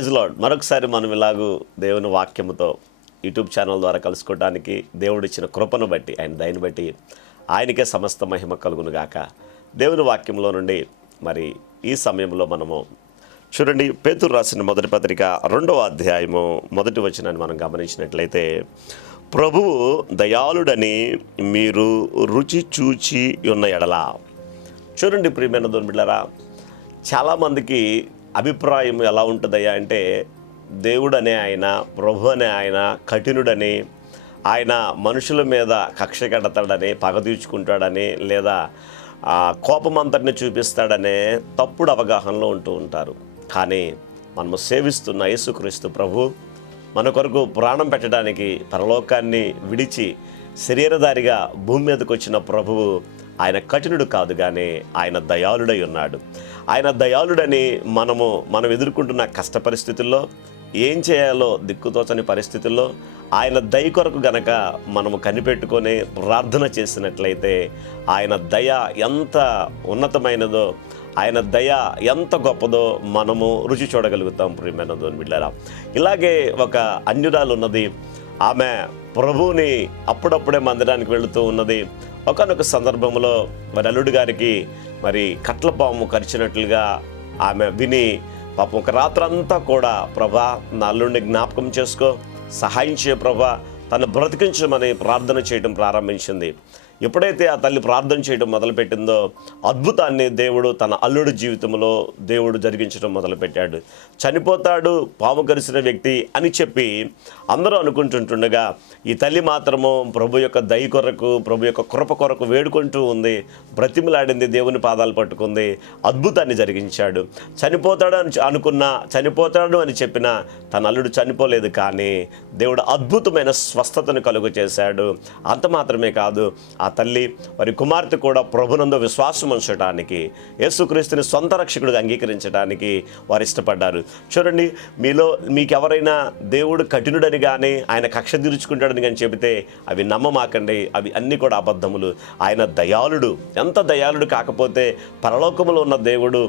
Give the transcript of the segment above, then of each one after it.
Praise lord. మరొకసారి మనం ఇలాగూ దేవుని వాక్యముతో యూట్యూబ్ ఛానల్ ద్వారా కలుసుకోవడానికి దేవుడిచ్చిన కృపను బట్టి, ఆయన దయని బట్టి ఆయనకే సమస్త మహిమ కలుగును గాక. దేవుని వాక్యంలో నుండి మరి ఈ సమయంలో మనము చూడండి, పేతురు రాసిన మొదటి పత్రిక 2వ అధ్యాయము 1వ వచనాన్ని మనం గమనించినట్లయితే, ప్రభువు దయాళుడని మీరు రుచి చూచి ఉన్న ఎడల. చూడండి ప్రియమైన దేవుని బిడ్డలారా, చాలామందికి అభిప్రాయం ఎలా ఉంటుందయ్యా అంటే, దేవుడు అనే ఆయన, ప్రభు అనే ఆయన కఠినుడని, ఆయన మనుషుల మీద కక్ష కడతాడని, పగ తీర్చుకుంటాడని, లేదా కోపమంతటిని చూపిస్తాడనే తప్పుడు అవగాహనలో ఉంటూ ఉంటారు. కానీ మనము సేవిస్తున్న యేసుక్రీస్తు ప్రభు మన కొరకు ప్రాణం పెట్టడానికి పరలోకాన్ని విడిచి శరీరధారిగా భూమి మీదకి వచ్చిన ప్రభువు ఆయన కఠినుడు కాదు, కానీ ఆయన దయాళుడై ఉన్నాడు. ఆయన దయాళుడని మనం ఎదుర్కొంటున్న కష్ట పరిస్థితుల్లో, ఏం చేయాలో దిక్కుతోచని పరిస్థితుల్లో ఆయన దయ కొరకు గనక మనము కనిపెట్టుకొని ప్రార్థన చేసినట్లయితే, ఆయన దయ ఎంత ఉన్నతమైనదో, ఆయన దయ ఎంత గొప్పదో మనము రుచి చూడగలుగుతాం. ప్రియమైన దేవుని బిడ్డలారా, ఇలాగే ఒక అన్యురాలు ఉన్నది. ఆమె ప్రభువుని అప్పుడప్పుడే మందిరానికి వెళుతూ ఉన్నది. ఒకానొక సందర్భంలో మరి అల్లుడి గారికి మరి కట్లపాము కరిచినట్లుగా ఆమె విని, పాపం ఒక రాత్రంతా కూడా, ప్రభా నా అల్లుడిని జ్ఞాపకం చేసుకో, సహాయం చేయ ప్రభా, తను బ్రతికించమని ప్రార్థన చేయడం ప్రారంభించింది. ఎప్పుడైతే ఆ తల్లి ప్రార్థన చేయడం మొదలుపెట్టిందో, అద్భుతాన్ని దేవుడు తన అల్లుడి జీవితంలో దేవుడు జరిగించడం మొదలుపెట్టాడు. చనిపోతాడు పాము కరిసిన వ్యక్తి అని చెప్పి అందరూ అనుకుంటుండగా, ఈ తల్లి మాత్రము ప్రభు యొక్క దయ కొరకు, ప్రభు యొక్క కృప కొరకు వేడుకుంటూ ఉంది, బ్రతిమలాడింది, దేవుని పాదాలు పట్టుకుంది, అద్భుతాన్ని జరిగించాడు. చనిపోతాడు అని చెప్పిన తన అల్లుడు చనిపోలేదు, కానీ దేవుడు అద్భుతమైన స్వస్థతను కలుగు చేశాడు. అంత మాత్రమే కాదు, ఆ తల్లి వారి కుమార్తె కూడా ప్రభునందు విశ్వాసం ఉంచడానికి, యేసుక్రీస్తుని సొంత రక్షకుడిగా అంగీకరించడానికి వారు ఇష్టపడ్డారు. చూడండి, మీకెవరైనా దేవుడు కఠినుడని కానీ, ఆయన కక్ష తీర్చుకుంటాడని కానీ చెబితే అవి నమ్మమాకండి. అవి అన్నీ కూడా అబద్ధములు. ఆయన దయాళుడు. ఎంత దయాళుడు కాకపోతే పరలోకములో ఉన్న దేవుడు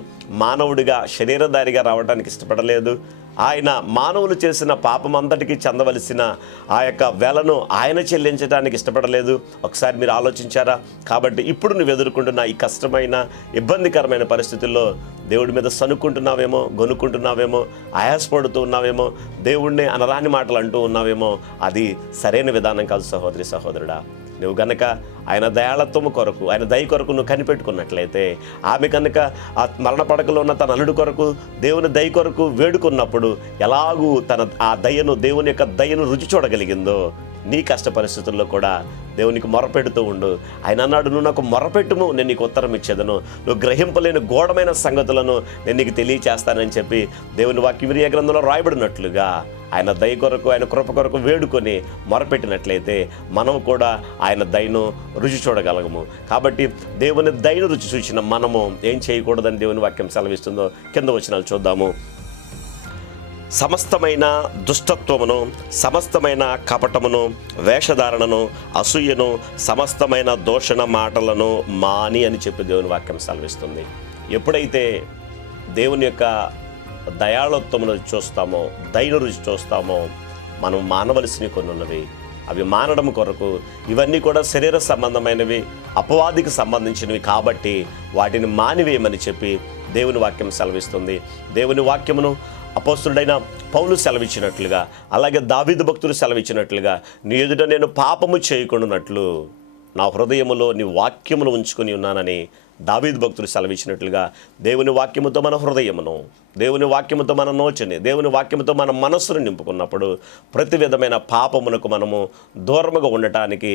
మానవుడిగా శరీరధారిగా రావడానికి ఇష్టపడలేదు. ఆయన మానవులు చేసిన పాపమంతటికి చెందవలసిన ఆ యొక్క వెలను ఆయన చెల్లించడానికి ఇష్టపడలేదు. ఒకసారి మీరు ఆలోచించారా? కాబట్టి ఇప్పుడు నువ్వు ఎదుర్కొంటున్న ఈ కష్టమైన, ఇబ్బందికరమైన పరిస్థితుల్లో దేవుడి మీద సనుక్కుంటున్నావేమో, గొనుక్కుంటున్నావేమో, ఆయాసపడుతూ ఉన్నావేమో, దేవుడిని అనరాని మాటలు అంటూ ఉన్నావేమో, అది సరైన విధానం కాదు సహోదరి, సహోదరుడా. నువ్వు గనక ఆయన దయాళత్వము కొరకు, ఆయన దయ కొరకు నువ్వు కనిపెట్టుకున్నట్లయితే, ఆమె కనుక ఆ మరణ పడకలో ఉన్న తన అల్లుడి కొరకు, దేవుని దయ కొరకు వేడుకున్నప్పుడు ఎలాగూ ఆ దయను, దేవుని యొక్క దయను రుచి చూడగలిగిందో, నీ కష్ట పరిస్థితుల్లో కూడా దేవునికి మొరపెడుతూ ఉండు. ఆయన అన్నాడు, నువ్వు నాకు మొరపెట్టుము, నేను నీకు ఉత్తరం ఇచ్చేదను, నువ్వు గ్రహింపలేని గూఢమైన సంగతులను నేను నీకు తెలియచేస్తానని చెప్పి దేవుని వాక్యం ఇర్మీయా గ్రంథంలో రాయబడినట్లుగా ఆయన దయ కొరకు, ఆయన కృప కొరకు వేడుకొని మొరపెట్టినట్లయితే మనం కూడా ఆయన దయను రుచి చూడగలగము. కాబట్టి దేవుని దయను రుచి చూసిన మనము ఏం చేయకూడదని దేవుని వాక్యం సెలవిస్తుందో కింద వచనాలు చూద్దాము. సమస్తమైన దుష్టత్వమును, సమస్తమైన కపటమును, వేషధారణను, అసూయను, సమస్తమైన దూషణ మాటలను మాని అని చెప్పి దేవుని వాక్యం సెలవిస్తుంది. ఎప్పుడైతే దేవుని యొక్క దయాళత్వమును చూస్తామో, దయను రుచి చూస్తామో, మనం మానవలసినవి కొన్ని ఉన్నవి. అవి మానడం కొరకు, ఇవన్నీ కూడా శరీర సంబంధమైనవి, అపవాదికి సంబంధించినవి కాబట్టి వాటిని మానివేయమని చెప్పి దేవుని వాక్యం సెలవిస్తుంది. దేవుని వాక్యమును అపోస్తుడైన పౌలు సెలవిచ్చినట్లుగా, అలాగే దావీదు భక్తులు సెలవిచ్చినట్లుగా, నీ ఎదుట నేను పాపము చేయకుండానట్లు నా హృదయములో నీ వాక్యమును ఉంచుకొని ఉన్నానని దావీదు భక్తులు సెలవిచ్చినట్లుగా, దేవుని వాక్యముతో మన హృదయమును, దేవుని వాక్యముతో మన నోచని, దేవుని వాక్యముతో మన మనస్సును నింపుకున్నప్పుడు ప్రతి విధమైన పాపమునకు మనము దూరముగా ఉండటానికి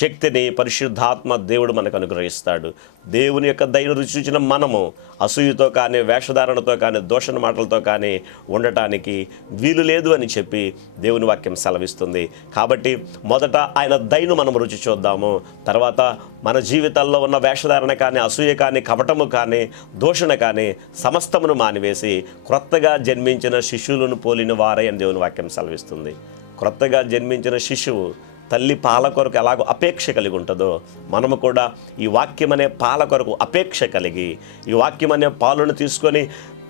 శక్తిని పరిశుద్ధాత్మ దేవుడు మనకు అనుగ్రహిస్తాడు. దేవుని యొక్క దయను రుచి చూచిన మనము అసూయతో కానీ, వేషధారణతో కానీ, దూషణ మాటలతో కానీ ఉండటానికి వీలు లేదు అని చెప్పి దేవుని వాక్యం సెలవిస్తుంది. కాబట్టి మొదట ఆయన దయను మనం రుచి చూద్దాము. తర్వాత మన జీవితాల్లో ఉన్న వేషధారణ కానీ, అసూయ కానీ, కపటము కానీ, దూషణ కానీ సమస్తమును మానివేసి క్రొత్తగా జన్మించిన శిశువులను పోలిన వారై అని దేవుని వాక్యం సెలవిస్తుంది. క్రొత్తగా జన్మించిన శిశువు తల్లి పాల కొరకు ఎలాగో అపేక్ష కలిగి ఉంటుందో, మనము కూడా ఈ వాక్యం అనే పాల కొరకు అపేక్ష కలిగి, ఈ వాక్యం అనే పాలను తీసుకొని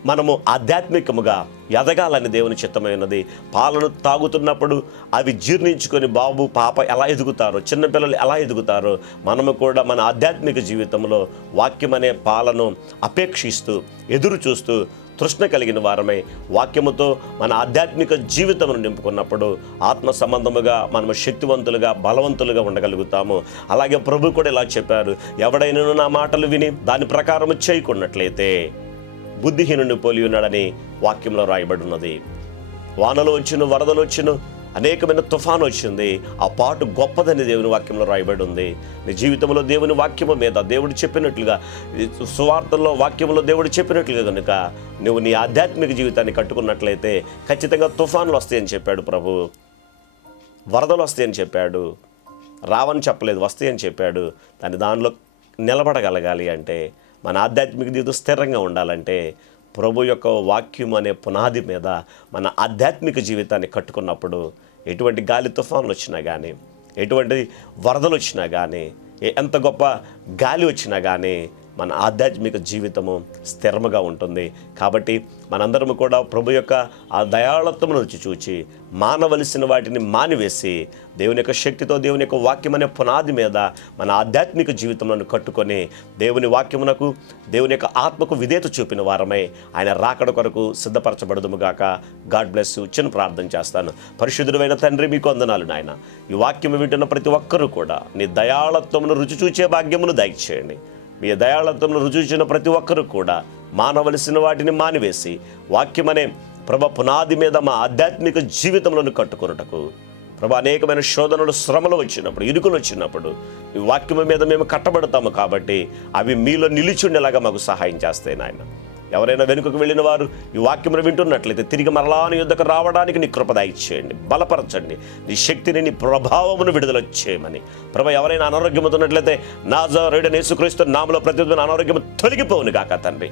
మనము ఆధ్యాత్మికముగా ఎదగాలని దేవుని చిత్తమైనది. పాలను తాగుతున్నప్పుడు అవి జీర్ణించుకొని బాబు పాప ఎలా ఎదుగుతారో, చిన్నపిల్లలు ఎలా ఎదుగుతారో, మనము కూడా మన ఆధ్యాత్మిక జీవితంలో వాక్యం అనే పాలను అపేక్షిస్తూ ఎదురు చూస్తూ తృష్ణ కలిగిన వారమై వాక్యముతో మన ఆధ్యాత్మిక జీవితమును నింపుకున్నప్పుడు ఆత్మ సంబంధముగా మనము శక్తివంతులుగా బలవంతులుగా ఉండగలుగుతాము. అలాగే ప్రభు కూడా ఇలా చెప్పారు, ఎవడైనా నా మాటలు విని దాని ప్రకారం చేయకున్నట్లయితే బుద్ధిహీనుని పోలి ఉన్నాడని వాక్యంలో రాయబడి ఉన్నది. వానలు వచ్చును, వరదలు వచ్చును, అనేకమైన తుఫాను వచ్చింది, ఆ పాటు గొప్పదని దేవుని వాక్యంలో రాయబడి ఉంది. నీ జీవితంలో దేవుని వాక్యము మీద దేవుడు చెప్పినట్లుగా, సువార్తల్లో వాక్యంలో దేవుడు చెప్పినట్లుగా కనుక నువ్వు నీ ఆధ్యాత్మిక జీవితాన్ని కట్టుకున్నట్లయితే ఖచ్చితంగా తుఫానులు వస్తాయని చెప్పాడు ప్రభు, వరదలు వస్తాయని చెప్పాడు, రావని చెప్పలేదు, వస్తాయని చెప్పాడు. దానిలో నిలబడగలగాలి అంటే, మన ఆధ్యాత్మిక జీవితం స్థిరంగా ఉండాలంటే ప్రభు యొక్క వాక్యం అనే పునాది మీద మన ఆధ్యాత్మిక జీవితాన్ని కట్టుకున్నప్పుడు ఎటువంటి గాలి తుఫాన్లు వచ్చినా కానీ, ఎటువంటి వరదలు వచ్చినా కానీ, ఎంత గొప్ప గాలి వచ్చినా కానీ మన ఆధ్యాత్మిక జీవితము స్థిరముగా ఉంటుంది. కాబట్టి మనందరము కూడా ప్రభు యొక్క ఆ దయాళత్వమును రుచి చూచి మానవలసిన వాటిని మానివేసి దేవుని యొక్క శక్తితో దేవుని యొక్క వాక్యం అనే పునాది మీద మన ఆధ్యాత్మిక జీవితములను కట్టుకొని దేవుని వాక్యమునకు దేవుని యొక్క ఆత్మకు విధేయత చూపిన వారమై ఆయన రాకడ కొరకు సిద్ధపరచబడదుముగాక. God bless you. చిన్న ప్రార్థన చేస్తాను. పరిశుద్ధుడైన తండ్రి, మీకు వందనాలు నాయన. ఈ వాక్యము వింటున్న ప్రతి ఒక్కరూ కూడా నీ దయాళత్వమును రుచి చూచే భాగ్యమును దయచేయండి. మీ దయాళత్వమును రుజుచిన ప్రతి ఒక్కరూ కూడా మానవలసిన వాటిని మానివేసి వాక్యమనే ప్రభ పునాది మీద మా ఆధ్యాత్మిక జీవితంలో కట్టుకొనుటకు ప్రభు అనేకమైన శోధనలు, శ్రమలు వచ్చినప్పుడు, ఇరుకులు వచ్చినప్పుడు ఈ వాక్యం మీద మేము కట్టబడతాము. కాబట్టి అవి మీలో నిలిచుండేలాగా మాకు సహాయం చేస్తాయి నాయన. ఎవరైనా వెనుకకు వెళ్ళిన వారు ఈ వాక్యమును వింటున్నట్లయితే తిరిగి మరలా నీ యొద్దకు రావడానికి నీ కృప దయచేయండి, బలపరచండి, నీ శక్తిని, నీ ప్రభావమును విడుదల చేయమని. ప్రభు ఎవరైనా అనారోగ్యమవుతున్నట్లయితే నాజరేయుడైన యేసుక్రీస్తు నామములో ప్రతి అనారోగ్యము తొలగిపోవును గాక తండ్రి.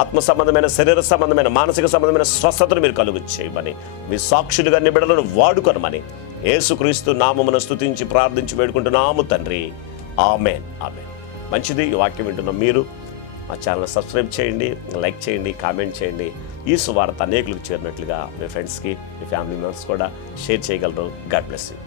ఆత్మ సంబంధమైన, శరీర సంబంధమైన, మానసిక సంబంధమైన స్వస్థతను మీరు కలుగు చేయమని, మీ సాక్షులుగా నీ బిడ్డలను వాడుకొనమని యేసుక్రీస్తు నామమును స్తుతించి ప్రార్థించి వేడుకుంటున్నాము తండ్రి. ఆమేన్, ఆమేన్. మంచిది. ఈ వాక్యం వింటున్న మీరు మా ఛానల్ సబ్స్క్రైబ్ చేయండి, లైక్ చేయండి, కామెంట్ చేయండి. ఈ సువార్త అనేకులకు చేరినట్లుగా మీ ఫ్రెండ్స్కి, మీ ఫ్యామిలీ మెంబర్స్ కూడా షేర్ చేయగలరు. God bless you.